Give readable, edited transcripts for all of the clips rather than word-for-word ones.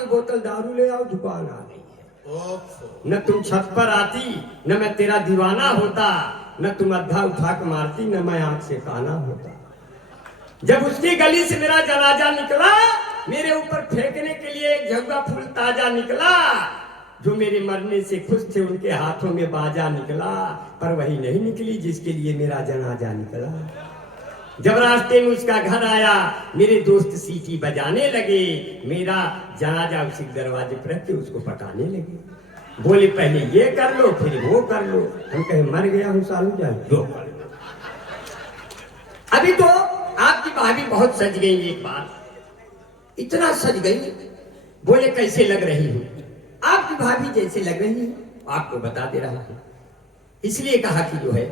एक बोतल दारू ले आओ, दुकान आ गई है। न तुम छत पर आती, न मैं तेरा दीवाना होता, न तुम अद्धा उठा के मारती, न मैं आंख से काना होता। जब उसकी गली से मेरा जनाजा निकला, मेरे ऊपर फेंकने के लिए एक झुग्गा फूल ताजा निकला। जो मेरे मरने से खुश थे उनके हाथों में बाजा निकला, पर वही नहीं निकली जिसके लिए मेरा जनाजा निकला। जब रास्ते में उसका घर आया, मेरे दोस्त सीटी बजाने लगे, मेरा जनाजा उसी दरवाजे पर रख के उसको पटाने लगे। बोले पहले ये कर लो फिर वो कर लो। हम कहे मर गया हूं सालू जाए जो कर लो। अभी तो आपकी भाभी बहुत सज गई, एक बार इतना सज गई, बोले कैसे लग रही हूं? आपकी भाभी जैसे लग रही है आपको बता दे रहा हूं। इसलिए कहा कि जो है,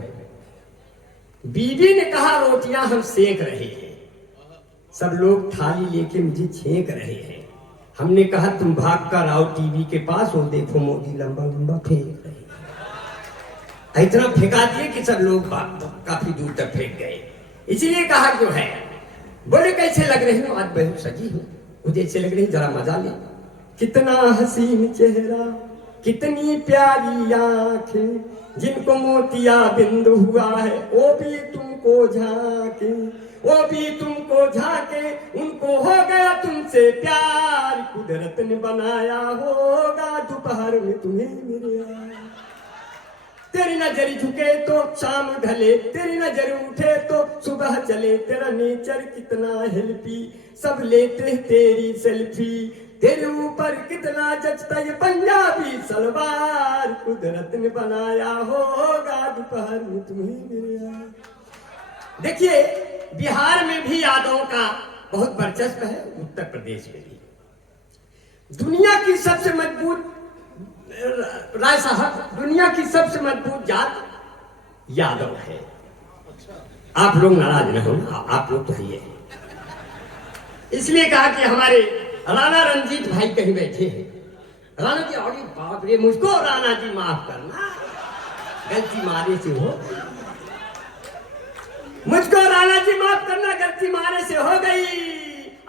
बीवी ने कहा रोटियां हम सेक रहे हैं, सब लोग थाली लेके मुझे छेक रहे हैं। हमने कहा तुम भाग कर आओ टीवी के पास, वो देखो मोदी लंबा लंबा फेंक रहे हैं। इतना फेंका दिए कि सब लोग काफी दूर तक फेंक गए। इसलिए कहा जो है, बोले कैसे लग रही हो? आज बहुत सजी हूं, मुझे ऐसे लग रही, जरा मजा ले। कितना हसीन चेहरा, कितनी प्यारी आंखें, जिनको मोतिया बिंदु हुआ है वो भी तुमको झांके, वो भी तुमको झांके। उनको हो गया तुमसे प्यार, कुदरत ने बनाया होगा दोपहर में तुम्हें मेरे यार। तेरी नजर झुके तो शाम ढले, तेरी नजर उठे तो सुबह चले। तेरा नेचर कितना हेल्पी, सब लेते तेरी सेल्फी। तेरे ऊपर कितना जचता ये पंजाबी सलवार, कुदरत ने बनाया होगा दोपहर में तुम्हें मेरे यार। देखिए, बिहार में भी यादवों का बहुत वर्चस्व है, उत्तर प्रदेश में भी। दुनिया की सबसे मजबूत राय साहब, दुनिया की सबसे मजबूत जात यादव है। आप लोग नाराज न हो, आप लोग तो ही है। इसलिए कहा कि हमारे राणा रंजीत भाई कहीं बैठे हैं। राणा जी, अरे बाप रे, मुझको राणा जी माफ करना, गलती मारे से हो गई। मुझको राणा जी माफ करना, गलती मारे से हो गई।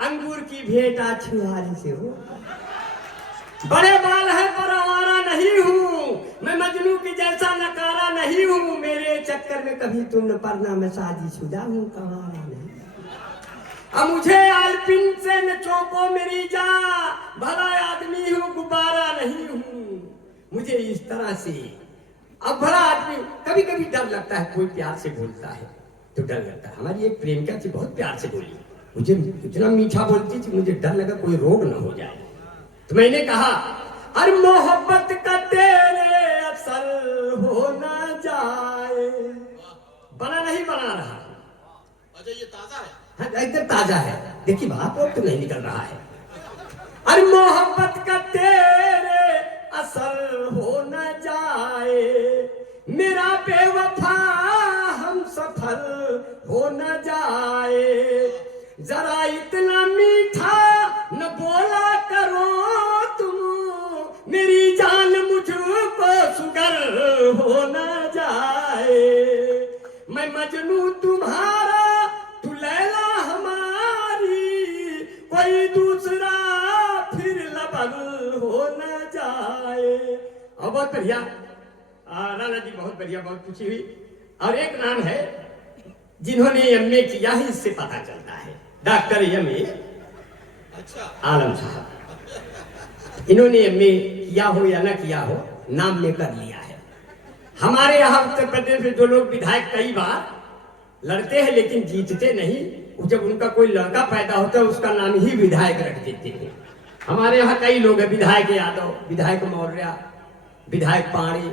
अंगूर की भेंटा छुहारे से हो। बड़े बाल है पर आवारा नहीं हूँ, मैं मजनू की जैसा नकारा नहीं हूँ। मेरे चक्कर में कभी तुम न पड़ना, मैं शादीशुदा हूँ कवारा नहीं। अब मुझे आलपिन से न चौंको मेरी जा, भला आदमी हूँ गुब्बारा नहीं हूँ। मुझे इस तरह से, अब भला आदमी, कभी कभी डर लगता है, कोई प्यार से बोलता है तो डर लगता है। हमारी एक प्रेमिका थी, बहुत प्यार से बोली, मुझे इतना मीठा बोलती थी, मुझे डर लगा कोई रोग न हो जाए। तो मैंने कहा, अरे मोहब्बत का तेरे असर हो न जाए। बना नहीं बना रहा। अच्छा, ये ताजा है? हाँ, एकदम ताजा है। देखिए भाप तो नहीं निकल रहा है। अरे मोहब्बत का तेरे असर हो न जाए, मेरा बेवफा हम सफल हो न जाए। जरा इतना मीठा न बोला करो तुम, मेरी जान मुझको सुगर हो न जाए। मैं मजनू तुम्हारा, तू लैला हमारी, कोई दूसरा फिर लबल हो न जाए। और बहुत बढ़िया राणा जी, बहुत बढ़िया, बहुत खुशी हुई। और एक नाम है जिन्होंने एमए किया है, इससे पता चलता है, डॉक्टर एमए आलम साहब। इन्होंने एमए किया हो या ना किया हो, नाम लेकर लिया है। हमारे यहाँ उत्तर प्रदेश में जो लोग विधायक कई बार लड़ते हैं लेकिन जीतते नहीं, जब उनका कोई लड़का पैदा होता है उसका नाम ही विधायक रख देते हैं। हमारे यहाँ कई लोग हैं, विधायक यादव, विधायक मौर्य, विधायक पाणी,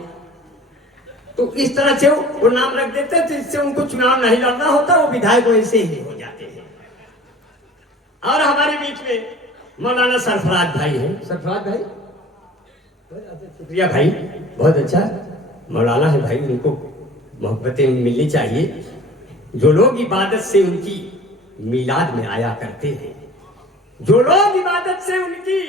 तो इस तरह से वो नाम रख देते हैं, तो इससे उनको चुनाव नहीं लड़ना होता, वो विधायक वैसे ही हो जाते हैं। और हमारे बीच में मौलाना सरफराज भाई हैं। सरफराज भाई, शुक्रिया भाई, बहुत अच्छा मौलाना है भाई, उनको मोहब्बतें मिलनी चाहिए। जो लोग इबादत से उनकी मीलाद में आया करते हैं, जो लोग इबादत से उनकी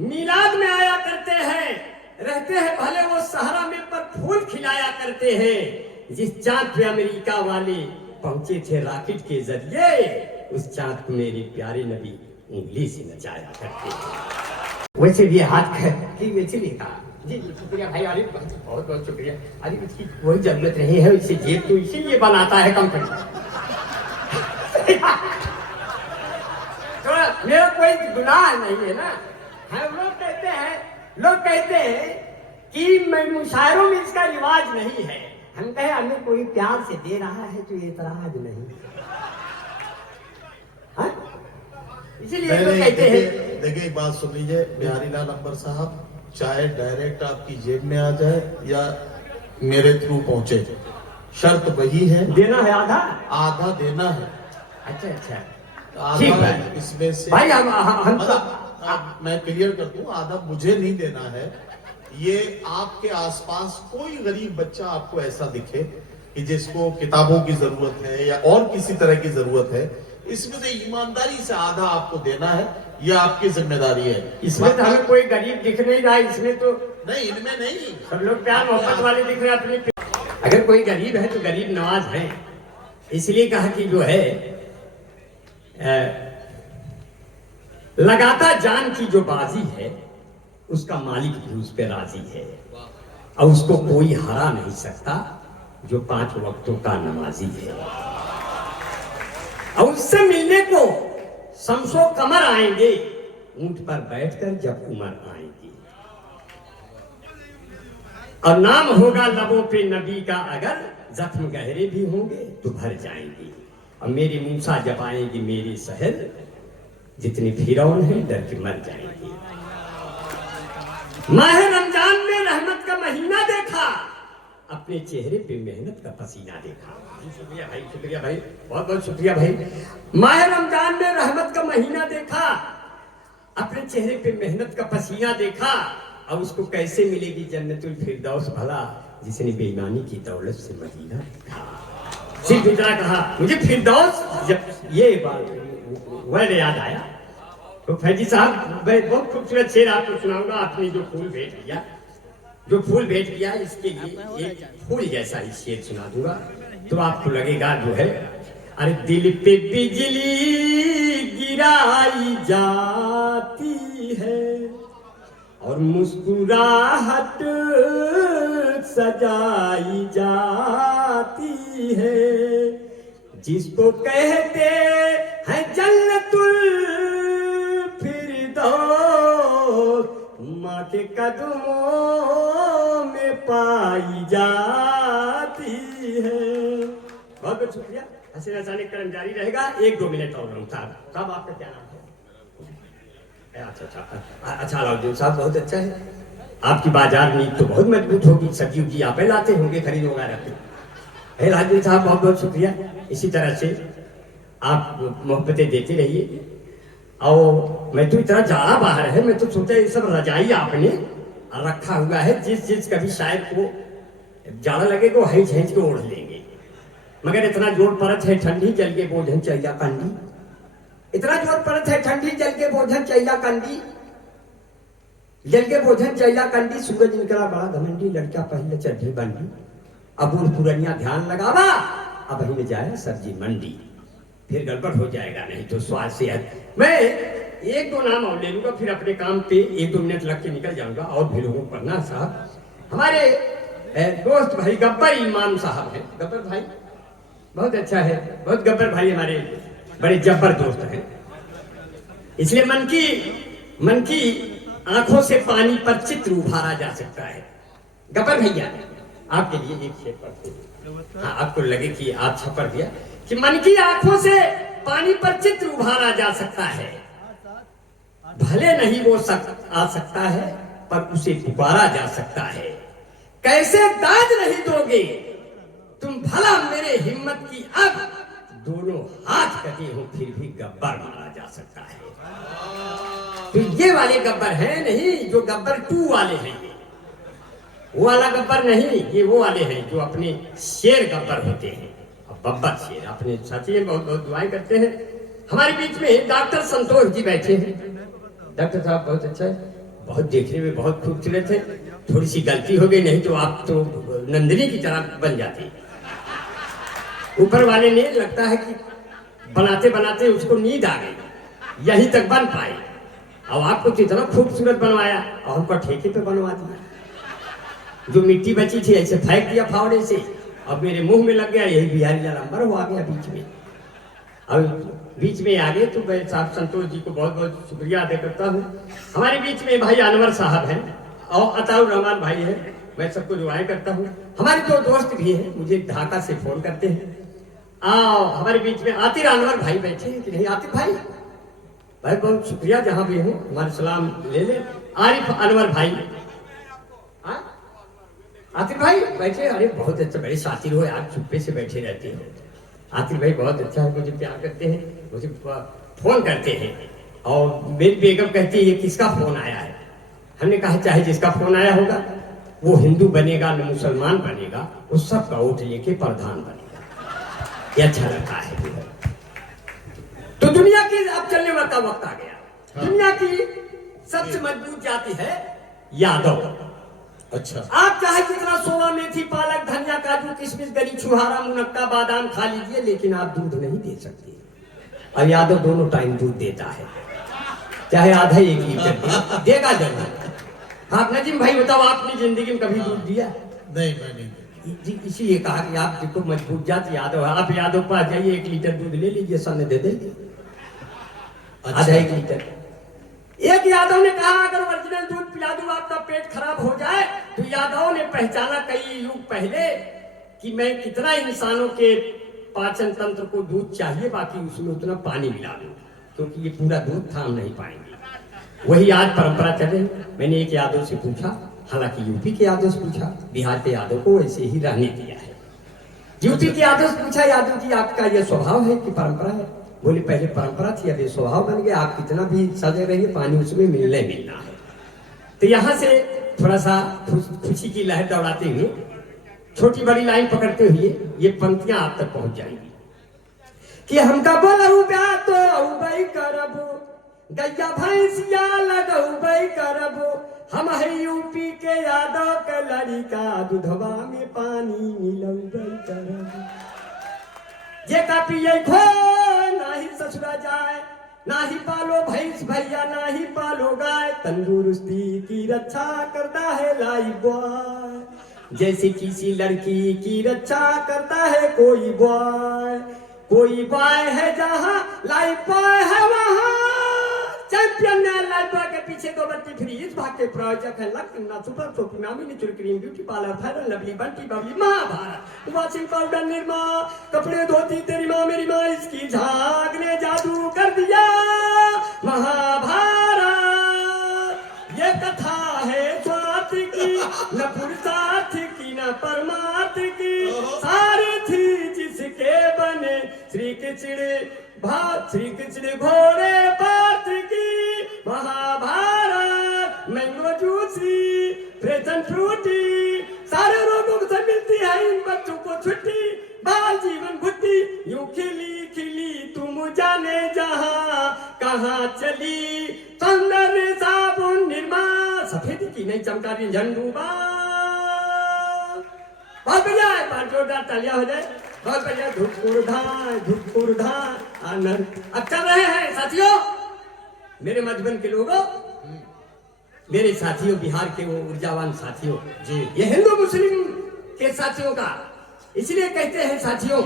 मीलाद में आया करते हैं, रहते हैं भले वो सहरा में पर फूल खिलाया करते हैं। जिस चांद पे अमेरिका वाले पहुंचे थे रॉकेट के जरिए, उस चांद को मेरे प्यारे नबी उंगली से नचाया करते हैं। वैसे भी हाथ की मछली का जी जी, शुक्रिया भाई, अरे बहुत बहुत शुक्रिया। अरे इसकी कोई जरूरत नहीं है, इसे जेब तो इसीलिए बनाता है कंपनी। तो मेरा कोई गुनाह नहीं है ना। हम लोग कहते हैं कि मुशायरों में इसका रिवाज नहीं है। हम कहे हमें कोई प्यार से दे रहा है तो ये एतराज नहीं, हाँ? इसीलिए तो कहते हैं। देखिए एक बात सुन लीजिए बिहारी लाल अंबर साहब, चाहे डायरेक्ट आपकी जेब में आ जाए या मेरे थ्रू पहुंचे, शर्त वही है, देना है आधा, आधा देना है। अच्छा अच्छा, आधा इसमें से भाई हम मतलब मैं क्लियर कर दूं, आधा मुझे नहीं देना है। ये आपके आसपास कोई गरीब बच्चा आपको ऐसा दिखे कि जिसको किताबों की जरूरत है या और किसी तरह की जरूरत है, इसमें से ईमानदारी से आधा आपको देना है, ये आपकी जिम्मेदारी है। इसमें तो हमें कोई गरीब दिख नहीं रहा, इसमें तो नहीं, इनमें नहीं, सब लोग प्यार मोहब्बत वाले दिख रहे हैं अपने। अगर कोई गरीब है तो गरीब नवाज है, इसलिए कहा कि जो है लगाता जान की जो बाजी है उसका मालिक भी उस पर राजी है, और उसको कोई हरा नहीं सकता जो 5 वक्तों का नमाजी है। और उससे मिलने को शमसो कमर आएंगे ऊंट पर बैठकर जब उमर आएंगी, और नाम होगा लबों पे नबी का, अगर जख्म गहरे भी होंगे तो भर जाएंगे। और मेरी मूसा जब आएगी मेरे शहर, जितने फिरौन हैं डर के मर जाएंगे। माह रमजान में रहमत का महीना देखा, अपने चेहरे पे मेहनत का पसीना देखा। शुक्रिया भाई, शुक्रिया भाई, बहुत बहुत शुक्रिया भाई। माह रमजान में रहमत का महीना देखा, अपने चेहरे पे मेहनत का पसीना देखा, और उसको कैसे मिलेगी जन्नतुल फिरदौस भला, जिसने बेईमानी की दौलत से मदीना देखा। सिर्फ इतना कहा मुझे फिरदौस, जब ये वर्ड याद आया तो फैजी साहब बहुत खूबसूरत शेर आपको सुनाऊंगा। आपने जो फूल भेंट किया, जो फूल भेंट किया, इसके लिए एक फूल जैसा ही शेर सुना दूंगा तो आपको लगेगा जो है, अरे दिल पे बिजली गिराई जाती है और मुस्कुराहट सजाई जाती है, जिसको कहते हैं जन्नतुल फिरदौस, माँ के कदमों में पाई जाती है। बहुत बहुत शुक्रिया। हसीना अचानक कर्म जारी रहेगा, 1-2 मिनट और रहूँ साहब। आपका क्या नाम है? अच्छा अलाउद्दीन साहब, बहुत अच्छा है। आपकी बाजार नीति तो बहुत मजबूत होगी, सब्जी उब्जी आप लाते होंगे खरीद वगैरह पे। अलाउद्दीन साहब बहुत बहुत शुक्रिया। इसी तरह से आप मोहब्बतें देते रहिए। और मैं तो इतना जाड़ा बाहर है, मैं तो सोचा ये सब रजाई आपने रखा हुआ है, जिस कभी शायद को जाड़ा लगे को हेंच हेंच के ओढ़ लेंगे, मगर इतना जोर परत है ठंडी जल के बोझन चैया कंडी, इतना जोर परत है ठंडी जल के बोझन चैया कंडी, जल के बोझन चैया कंडी, सूरज निकला बड़ा घमंडी, लड़का पहले चढ़ी बंडी, अबूर पुरनिया ध्यान लगावा, अब वही में जाए सब्जी मंडी, फिर गड़बड़ हो जाएगा, नहीं तो स्वाद से। मैं 1-2 नाम और ले लूंगा, फिर अपने काम पे 1-2 मिनट लग के निकल जाऊंगा। और भी लोगों को पढ़ना साहब, हमारे दोस्त भाई गब्बर इमाम साहब हैं। गब्बर भाई बहुत अच्छा है, बहुत गब्बर भाई हमारे बड़े जब्बर दोस्त हैं। इसलिए मन की आंखों से पानी पर चित्र उभारा जा सकता है। गब्बर भैया आपके लिए एक शेर पढ़ते हैं। हाँ, आपको लगे कि आप छपड़ दिया कि मन की आंखों से पानी पर चित्र उभारा जा सकता है, भले नहीं वो आ सकता है पर उसे पुकारा जा सकता है। कैसे दाद नहीं दोगे तुम भला मेरे हिम्मत की, अब दोनों हाथ कटे हो फिर भी गब्बर मारा जा सकता है। तो ये वाले गब्बर हैं नहीं जो गब्बर 2 वाले हैं, वो वाला गब्बर नहीं, ये वो वाले हैं जो अपने शेर गब्बर होते हैं। अब बब्बर शेर अपने साथी में बहुत बहुत दुआएं करते हैं। हमारे बीच में डॉक्टर संतोष जी बैठे हैं। डॉक्टर साहब बहुत अच्छा है, बहुत देखने में बहुत खूबसूरत है। थोड़ी सी गलती हो गई, नहीं तो आप तो नंदिनी की तरह बन जाते। ऊपर वाले ने लगता है कि बनाते बनाते उसको नींद आ गई, यहीं तक बन पाए। अब आपको तो इतना खूबसूरत बनवाया और हमको ठेके पे बनवा दिया। जो मिट्टी बची थी ऐसे फेंक दिया फावड़े से, अब मेरे मुंह में लग गया। यही बिहारी लाल अंबर हो आ गया बीच में। अब बीच में आ गए तो मैं साहब संतोष जी को बहुत बहुत शुक्रिया अदा करता हूँ। हमारे बीच में भाई अनवर साहब हैं और अताउर रहमान भाई हैं, मैं सबको दुआएं करता हूँ। हमारे दो दोस्त भी हैं, मुझे ढाका से फोन करते हैं। हमारे बीच में आतिर अनवर भाई बैठे हैं कि नहीं? आतिर भाई, भाई बहुत शुक्रिया, जहां भी हो हमारे सलाम ले ले। आरिफ अनवर भाई, आतिर भाई बैठे। अरे बहुत अच्छा, बड़े शातिर हो यार, चुप्पे से बैठे रहते हैं। आतिर भाई बहुत अच्छा है, मुझे प्यार करते हैं, मुझे फोन करते हैं और मेरी बेगम कहती है ये किसका फोन आया है? हमने कहा चाहे जिसका फोन आया होगा, वो हिंदू बनेगा न मुसलमान बनेगा, वो सबका वोट लेके प्रधान बनेगा। ये अच्छा लगता है। तो दुनिया की अब चलने का वक्त आ गया। दुनिया की सबसे मजबूत जाति है यादव। अच्छा, आप चाहे जितना सोना, मेथी, पालक, धनिया, काजू, किशमिश, गरी, छुहारा, मुनक्का, बादाम खा लीजिए, लेकिन आप दूध नहीं दे सकते। और यादव दोनों टाइम दूध देता है, चाहे आधा 1 लीटर देगा जरूर। आप नजीम भाई बताओ, आपने जिंदगी में कभी दूध दिया? नहीं, मैं नहीं। इसीलिए कहा कि आप देखो मजबूत जाति यादव है। आप यादव पास जाइए, 1 लीटर दूध ले लीजिए, सन दे देंगे आधा 1 लीटर। एक यादव ने कहा अगर ओरिजिनल दूध पिला दूं आपका पेट खराब हो जाए, तो यादव ने पहचाना कई युग पहले कि मैं कितना इंसानों के पाचन तंत्र को दूध चाहिए, बाकी उसमें उतना पानी मिला दूं, क्योंकि ये पूरा दूध थाम नहीं पाएंगे। वही आज परंपरा चले। मैंने एक यादव से पूछा, हालांकि यूपी के यादव से पूछा, बिहार के यादव को ऐसे ही रहने दिया है। यूपी के यादव से पूछा, यादव जी आपका यह स्वभाव है कि परंपरा है? बोले पहले परंपरा थी, अब ये स्वभाव बन गया। आप कितना भी सजे रहिए, पानी उसमें मिलना है। तो यहाँ से थोड़ा सा खुशी की लहर दौड़ाते हुए, छोटी बड़ी लाइन पकड़ते हुए ये पंक्तियां आप तक पहुंच जाएंगी कि हमका बोलहु ब्या तो अउबई करबो, गैया भैंसिया लगउबई करबो, हम है यूपी के यादव के लड़िका, दूधवा में पानी मिलउबई करबो। जे का पिए खो नाही ससुरा जाए, नाही पालो भैंस भैया, नाही पालो गाय, तंदुरुस्ती की रक्षा करता है लाइफ बॉय। जैसे किसी लड़की की रक्षा करता है कोई बॉय है जहां लाइफ बॉय है वहां। चैंपियन ने लाइफ बॉय के पीछे 2 बत्ती फ्री। इस भाग के प्रायोजक है लक्ष्मी सुपर सोपी, नामी natural cream, beauty parlour, fair and lovely, Bunty Babli, Mahabharat, washing powder, Nirma, कपड़े धोती तेरी माँ मेरी माँ, इसकी झाग ने जादू कर दिया महाभारत। ये कथा है स्वार्थ की, न पुरुषार्थ की, न परमार्थ की, सारी थी जिसके बने श्री कृष्ण घोड़े पार्थ की Mahabharat. Mango juicy, fresh and Frooti, सारे रोगों से मिलती है इन बच्चों को छुट्टी। बाल जीवन भुट्टी यूं खिली खिली, तुम जाने जहां कहां चली, सौंदर्य साबुन निरमा, सफेद की नहीं चमकारी झंडूबा। बहुत बढ़िया है, बात जोरदार तालियां हो जाए। बहुत बढ़िया, धुपकुर धान आनंद। अब चल रहे हैं साथियों, मेरे मधुबन के लोगों, मेरे साथियों, बिहार के वो ऊर्जावान साथियों जी, ये हिंदू मुस्लिम के साथियों का इसलिए कहते हैं साथियों।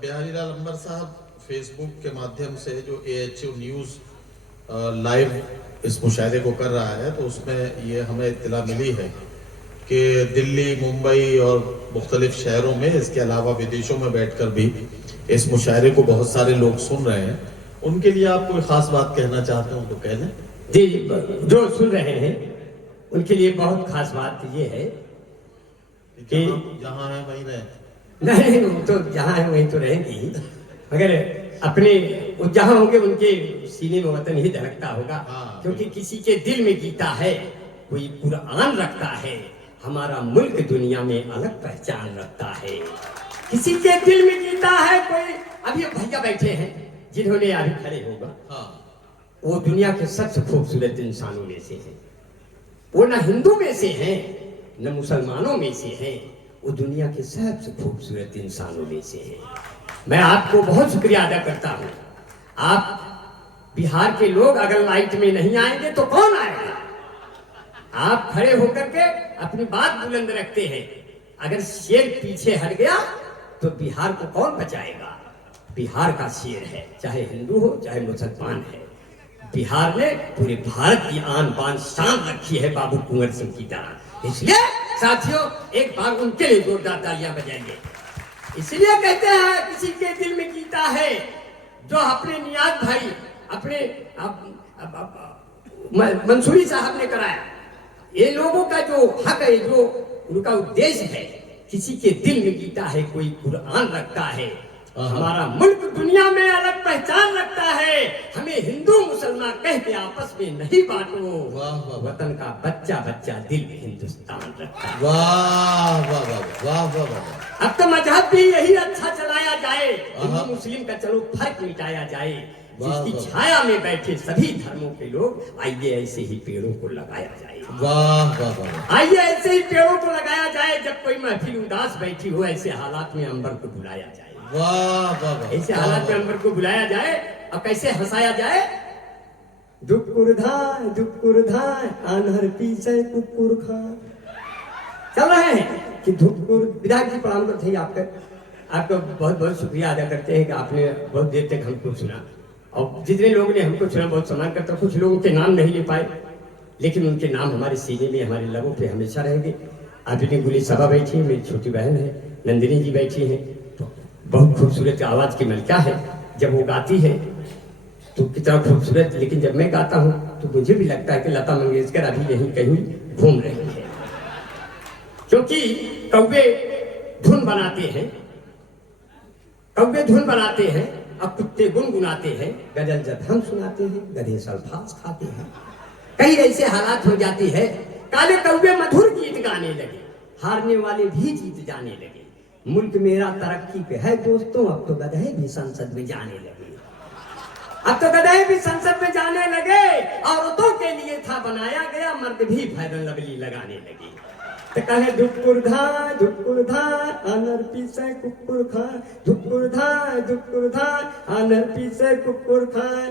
बिहारी लाल अंबर साहब फेसबुक के माध्यम से जो AHU न्यूज लाइव इस मुशायरे को कर रहा है, तो उसमें ये हमें इत्तला मिली है कि दिल्ली, मुंबई और मुख्तलिफ शहरों में, इसके अलावा विदेशों में बैठकर भी इस मुशायरे को बहुत सारे लोग सुन रहे हैं। उनके लिए आप कोई खास बात कहना चाहते हो तो कह लें। जी, जो सुन रहे हैं उनके लिए बहुत खास बात ये है कि जहाँ है वहीं रहे। नहीं, तो जहाँ है वहीं तो रहेंगी, मगर अपने जहाँ होंगे उनके सीने में वतन ही धड़कता होगा। क्योंकि किसी के दिल में गीता है, कोई कुरान रखता है, हमारा मुल्क दुनिया में अलग पहचान रखता है। किसी के दिल में गीता है, कोई अभी भैया बैठे हैं जिन्होंने अभी खड़े होगा, वो दुनिया के सबसे खूबसूरत इंसानों में से हैं। वो न हिंदू में से हैं न मुसलमानों में से हैं, वो दुनिया के सबसे खूबसूरत इंसानों में से हैं। मैं आपको बहुत शुक्रिया अदा करता हूँ। आप बिहार के लोग अगर लाइट में नहीं आएंगे तो कौन आएगा? आप खड़े होकर के अपनी बात बुलंद रखते हैं, अगर शेर पीछे हट गया तो बिहार को कौन बचाएगा? बिहार का शेर है, चाहे हिंदू हो चाहे मुसलमान है। बिहार ने पूरे भारत की आन बान शान रखी है बाबू कुंवर सिंह की तरह। इसलिए साथियों एक बार उनके लिए जोरदार तालियां बजाइए। इसलिए कहते हैं किसी के दिल में गीता है, जो अपने नियाज भाई अपने मंसूरी साहब ने कराया। ये लोगों का जो हक है, जो उनका उद्देश्य है, किसी के दिल में गीता है, कोई कुरान रखता है। हमारा मुल्क दुनिया में अलग पहचान रखता है। हमें हिंदू मुसलमान कह के आपस में नहीं बांटो। वतन का बच्चा बच्चा दिल हिंदुस्तान रखता है। वाह वाह वाह वाह वाह वाह। अब तो मजहब भी यही अच्छा चलाया जाए, हिंदू मुस्लिम का चलो फर्क मिटाया जाए। जिसकी छाया में बैठे सभी धर्मों के लोग, आइए ऐसे ही पेड़ों को लगाया जाए। वाह वाह वाह। आइए ऐसे ही पेड़ों को लगाया जाए। जब कोई महफिल उदास बैठी हो, ऐसे हालात में अंबर को बुलाया जाए। वाह वाह वाह। ऐसे हालात में अंबर को बुलाया जाए और कैसे हंसाया जाए? दुक्कुर धाय अनहर पीछे कुकुर खा। चल रहे हैं कि धुक्कुर। विधायक जी प्रणाम करते हैं आपका बहुत बहुत शुक्रिया अदा करते हैं कि आपने बहुत देर तक हमको सुना, और जितने लोगों ने हमको सुना बहुत सम्मान करता। कुछ लोगों के नाम नहीं ले पाए, लेकिन उनके नाम हमारे सीने में, हमारे लबों पे हमेशा रहेंगे। आपने गुली सभा बैठी है, मेरी छोटी बहन है नंदिनी जी बैठी हैं, बहुत खूबसूरत आवाज की मलिका है। जब वो गाती है तो कितना खूबसूरत, लेकिन जब मैं गाता हूँ तो मुझे भी लगता है कि लता मंगेशकर अभी यहीं कहीं घूम रही है, क्योंकि कौवे धुन बनाते हैं, कौवे धुन बनाते हैं, अब कुत्ते गुनगुनाते हैं, गजल जब हम सुनाते हैं, गधे सल्फास खाते हैं। कहीं ऐसे हालात हो जाती है, काले कौवे मधुर गीत गाने लगे, हारने वाले भी जीत जाने लगे। मुल्क मेरा तरक्की पे है दोस्तों, अब तो गधे भी संसद में जाने लगे। अब तो गधे भी संसद में जाने लगे। औरतों के लिए था बनाया गया, मर्द भी फेयर लवली लगाने लगे। तो कहे धुक्कुर धाय अनर पीछे कुकुर खाए, धुक्कुर धाय अनर पीछे कुकुर खाए।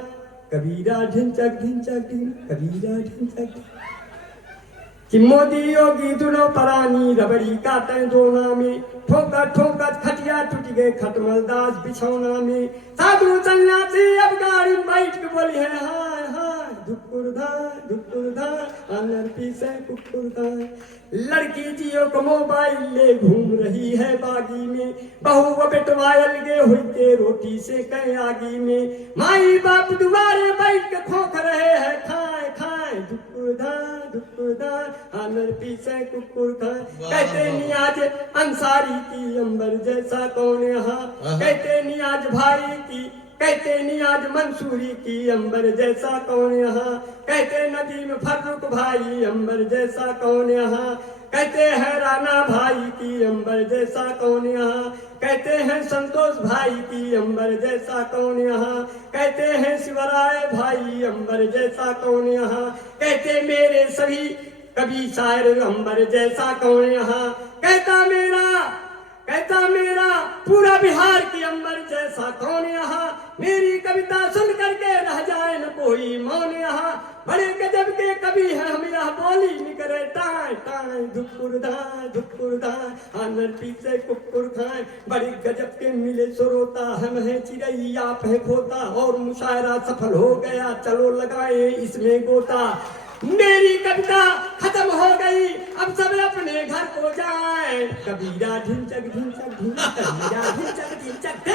कबीरा ढिंचक ढिंचक ढिंच, कबीरा ढिंचक ढिंच। कि मोदी योगी दुनो परानी रबड़ी काटे दोना में, ठोकर ठोकर खटिया टूट गए खटमलदास बिछौना में। साधु सन्यासी अब गाड़ी में बैठ के बोली है हाय हाय, धुक्कुर धाय अनर पीछे कुकुर खाए। लड़की जियो को मोबाइल ले घूम रही है बागी में, बहू व बेटवायल गे हुई के रोटी से कहीं आगी में। माई बाप दुआरे बैठ के खोख रहे हैं खाए खाए, धुक्कुर धाय अनर पीछे कुकुर खाए। कहते नियाज अंसारी की अंबर जैसा कौन यहाँ, कहते नियाज भाई की, कहते नियाज मंसूरी की अंबर जैसा कौन यहाँ। कहते नदीम फर्रुख भाई अंबर जैसा कौन यहाँ। कहते हैं राणा भाई की अंबर जैसा कौन यहाँ। कहते हैं संतोष भाई की अंबर जैसा कौन यहाँ। कहते हैं शिवराय भाई अंबर जैसा कौन यहाँ। कहते मेरे सभी कभी शायर अंबर जैसा कौन यहाँ। कहता मेरा पूरा बिहार की अंबर जैसा कौन यहाँ। मेरी कविता सुन करके रह जाए न कोई मौन यहाँ। बड़े गजब के कवि है हम, यह बोली निकले टाय टाय, धुक्कुर धाय अनर पीछे कुकुर खाए। बड़े गजब के मिले श्रोता, हम है चिड़ैया पे खोता, और मुशायरा सफल हो गया, चलो लगाए इसमें गोता। मेरी कविता खत्म हो गई, अब सब अपने घर को जाए। कबीरा ढिंचक ढिंचक ढिंचक, कबीरा ढिंचक ढिंचक।